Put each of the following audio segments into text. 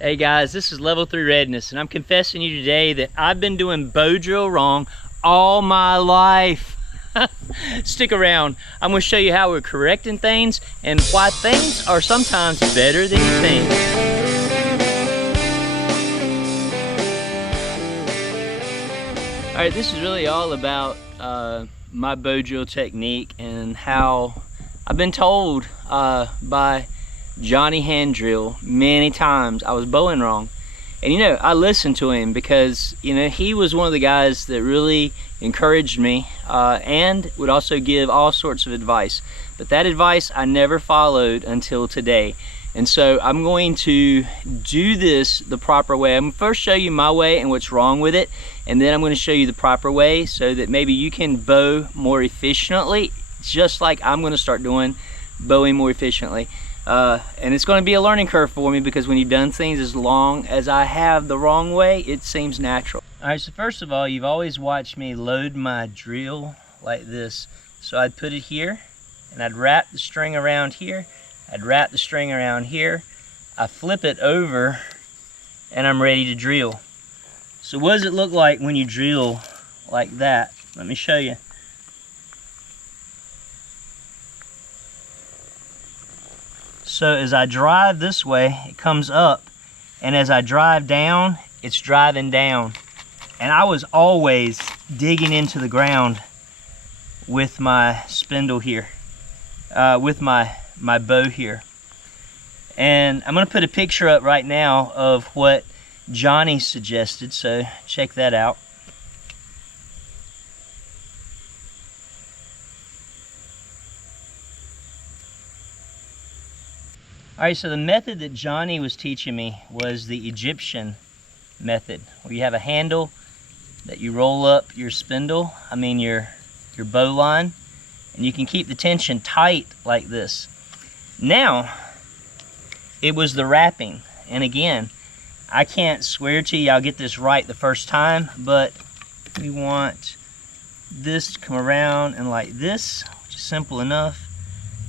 Hey guys, this is Level 3 Readiness, and I'm confessing to you today that I've been doing bow drill wrong all my life. Stick around. I'm going to show you how we're correcting things and why things are sometimes better than you think. Alright, this is really all about my bow drill technique and how I've been told by Johnny Hand Drill many times I was bowing wrong. And you know, I listened to him because, you know, he was one of the guys that really encouraged me and would also give all sorts of advice. But that advice I never followed until today. And so I'm going to do this the proper way. I'm gonna first show you my way and what's wrong with it, and then I'm going to show you the proper way so that maybe you can bow more efficiently, just like I'm going to start doing, bowing more efficiently. And it's going to be a learning curve for me because when you've done things as long as I have the wrong way, it seems natural. Alright, so first of all, you've always watched me load my drill like this. So I'd put it here, and I'd wrap the string around here, I'd wrap the string around here, I flip it over, and I'm ready to drill. So what does it look like when you drill like that? Let me show you. So as I drive this way, it comes up, and as I drive down, it's driving down. And I was always digging into the ground with my spindle here, with my bow here. And I'm gonna put a picture up right now of what Johnny suggested, so check that out. Alright, so the method that Johnny was teaching me was the Egyptian method, where you have a handle that you roll up your spindle, your bow line, and you can keep the tension tight like this. Now, it was the wrapping, and again, I can't swear to you I'll get this right the first time, but we want this to come around and like this, which is simple enough,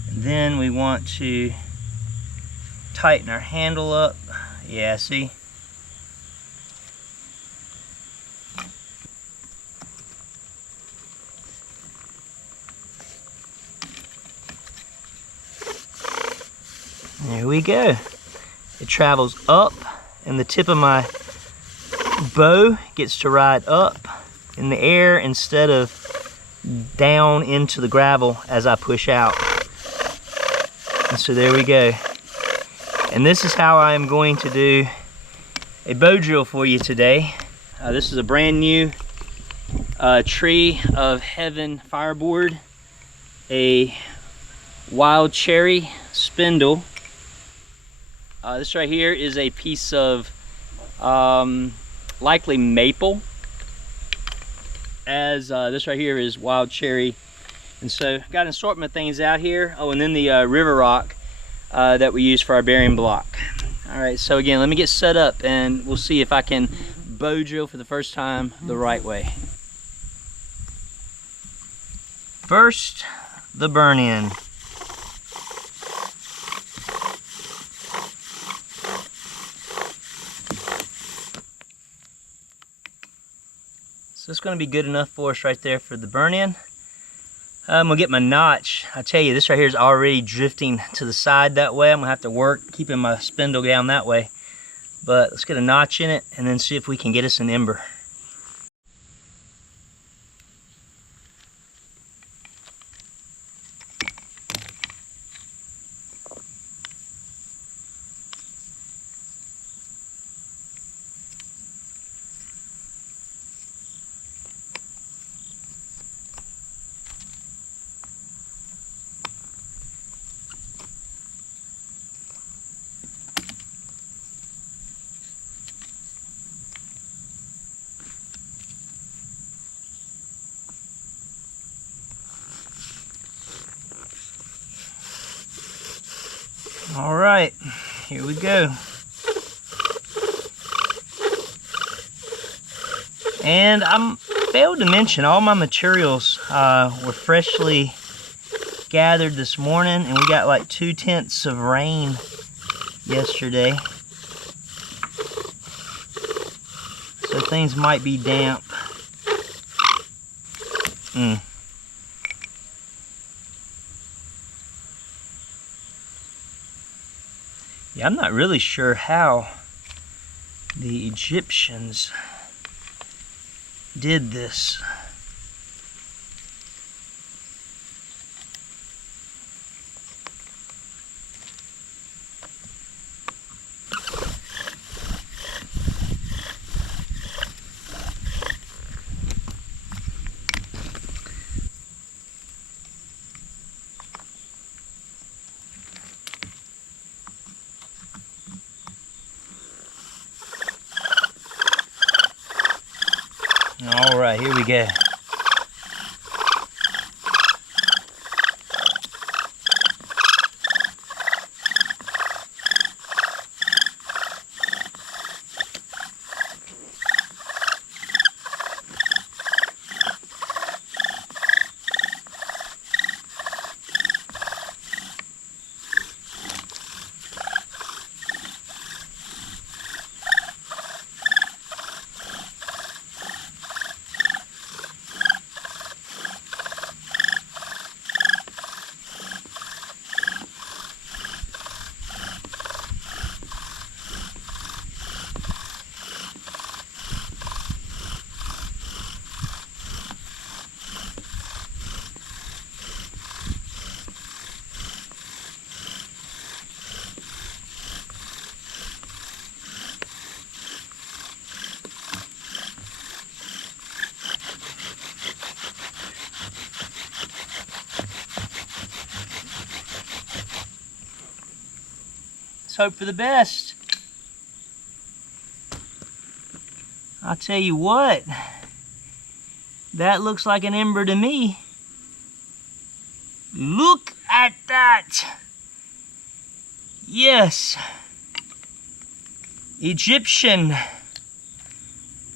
and then we want to tighten our handle up. Yeah, see? There we go. It travels up, and the tip of my bow gets to ride up in the air instead of down into the gravel as I push out. And so there we go. And this is how I am going to do a bow drill for you today. This is a brand new Tree of Heaven fireboard, a wild cherry spindle. This right here is a piece of likely maple, as this right here is wild cherry. And so I've got an assortment of things out here. Oh, and then the river rock that we use for our bearing block. All right, so again, let me get set up and we'll see if I can bow drill for the first time the right way. First, the burn in. So it's going to be good enough for us right there for the burn in. I'm gonna get my notch. I tell you, this right here is already drifting to the side that way. I'm gonna have to work keeping my spindle down that way. But let's get a notch in it and then see if we can get us an ember. All right, here we go. And I failed to mention all my materials were freshly gathered this morning, and we got like 2/10 of rain yesterday. so things might be damp. Yeah, I'm not really sure how the Egyptians did this. All right, here we go. Let's hope for the best. I'll tell you what, that looks like an ember to me. Look at that. Yes. Egyptian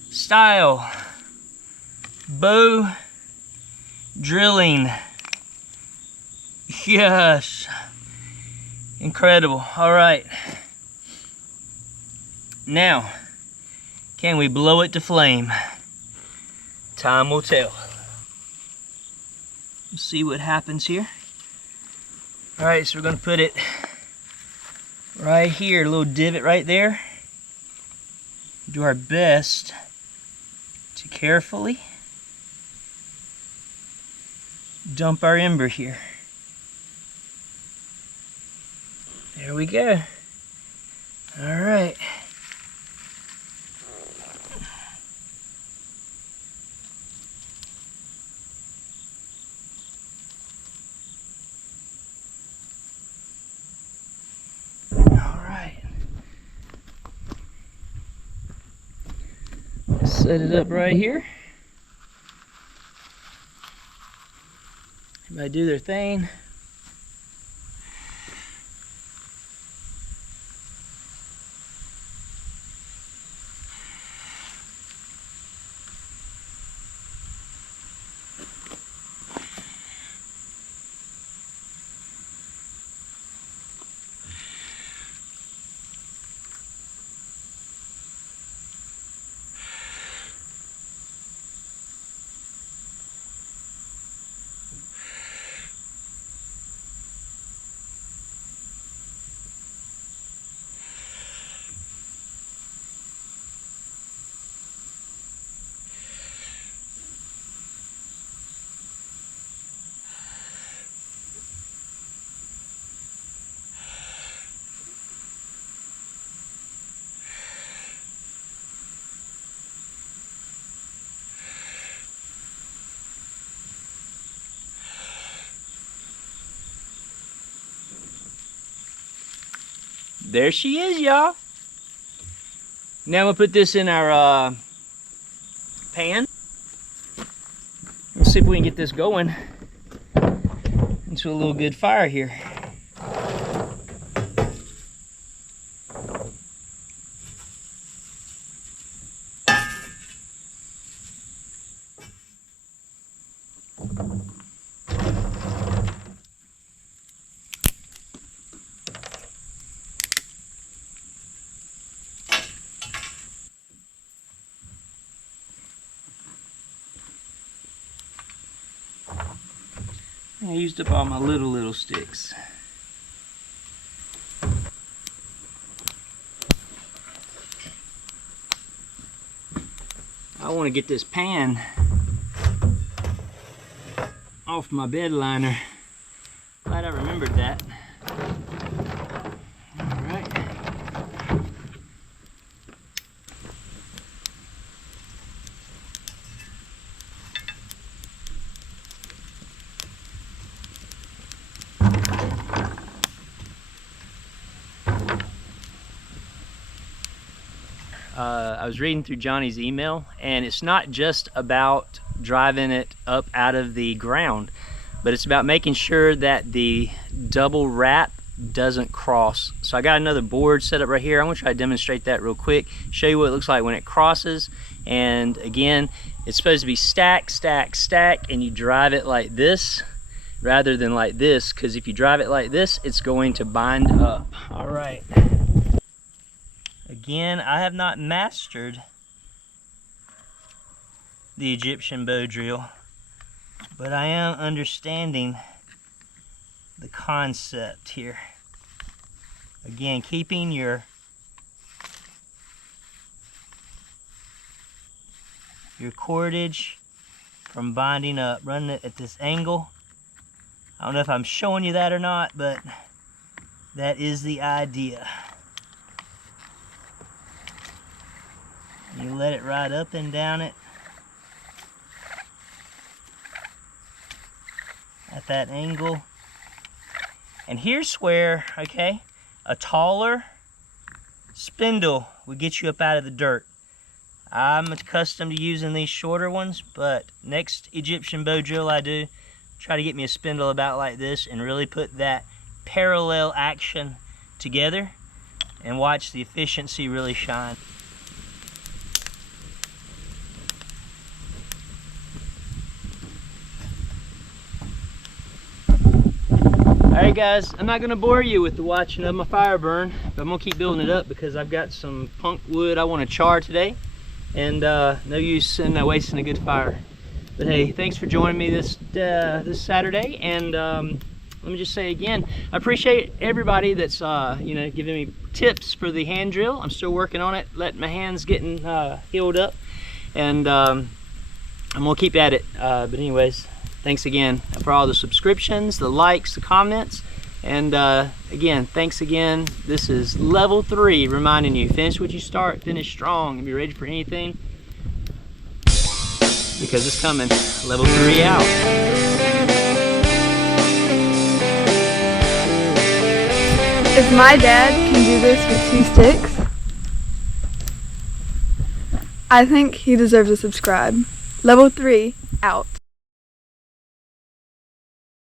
style bow drilling. Yes. Incredible. All right. Now, can we blow it to flame? Time will tell. Let's see what happens here. All right, so we're gonna put it right here, a little divot right there. Do our best to carefully dump our ember here. There we go. All right. Set it up right here. Everybody do their thing. There she is, y'all. Now we'll put this in our pan. Let's see if we can get this going into a little good fire here. I used up all my little sticks. I want to get this pan off my bed liner. Glad I remembered that. All right. I was reading through Johnny's email, and it's not just about driving it up out of the ground, but it's about making sure that the double wrap doesn't cross. So I got another board set up right here. I'm gonna try to demonstrate that real quick, show you what it looks like when it crosses. And again, it's supposed to be stack, stack, stack, and you drive it like this rather than like this, because if you drive it like this, it's going to bind up. All right. Again, I have not mastered the Egyptian bow drill, but I am understanding the concept here. Again, keeping your cordage from binding up, running it at this angle. I don't know if I'm showing you that or not, but that is the idea. You let it ride up and down it at that angle. And here's where, okay, a taller spindle would get you up out of the dirt. I'm accustomed to using these shorter ones, but next Egyptian bow drill I do, try to get me a spindle about like this and really put that parallel action together and watch the efficiency really shine. Alright guys, I'm not going to bore you with the watching of my fire burn, but I'm going to keep building it up because I've got some punk wood I want to char today, and no use in wasting a good fire. But hey, thanks for joining me this Saturday, and let me just say again, I appreciate everybody that's giving me tips for the hand drill. I'm still working on it, letting my hands getting healed up, and I'm going to keep at it. But anyways, thanks again for all the subscriptions, the likes, the comments, and again, thanks again. This is level 3, reminding you, finish what you start, finish strong, and be ready for anything, because it's coming. Level 3 out. If my dad can do this with 2 sticks, I think he deserves a subscribe. Level 3 out.